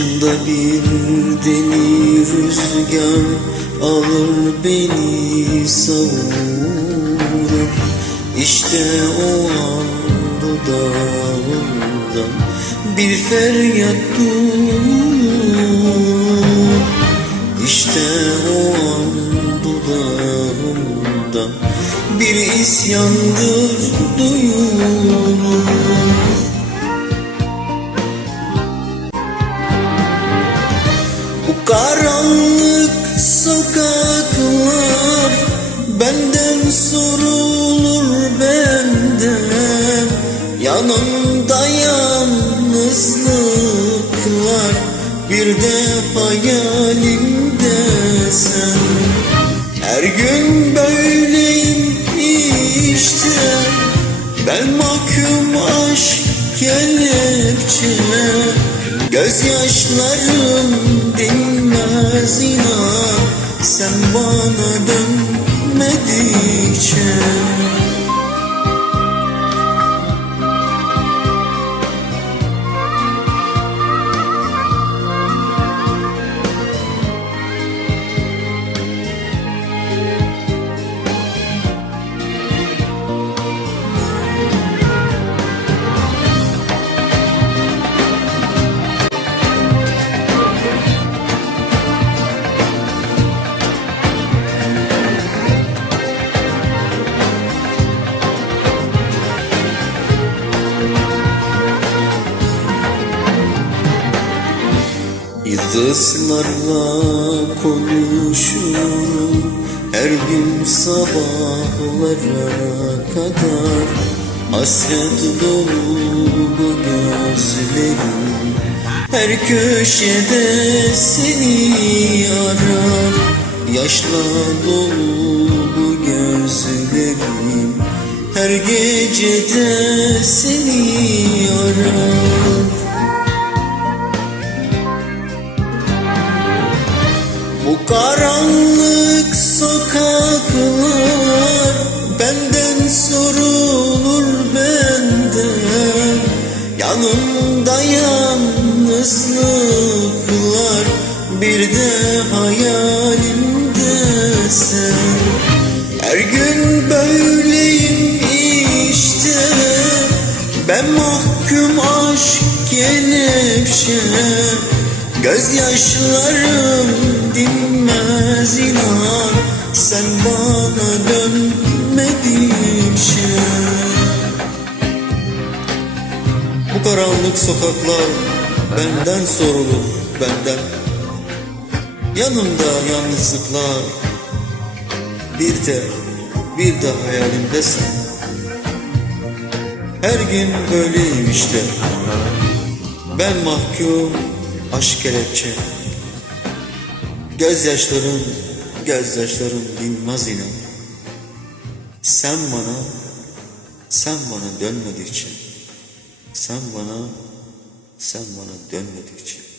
Başımda bir deli rüzgar alır beni savurur. İşte o an dudağımdan bir feryat duyulur İşte o an dudağımdan bir isyandır duyulur benden sorulur benden. Yanımda yalnızlıklar. Bir de hayalimde sen. Her gün böyleyim işte. Ben mahkum aşk kelepçe Gözyaşlarım Yıldızlarla konuşurum her gün sabahlara kadar. Hasret dolu bu gözlerim her köşede seni arar. Yaşla dolu bu gözlerim her gecede seni böyleyim işte. Ben mahkum aşk kelepçe. Gözyaşlarım dinmez inan. Sen bana dönmedikçe Bu karanlık sokaklar benden sorulur benden. Yanımda yalnızlıklar Bir de bir de hayalimdesin. Her gün böyleyim işte. Ben mahkum aşk kelepçe. Gözyaşların, gözyaşların dinmez inan. Sen bana, sen bana dönmedikçe Sen bana, sen bana dönmedikçe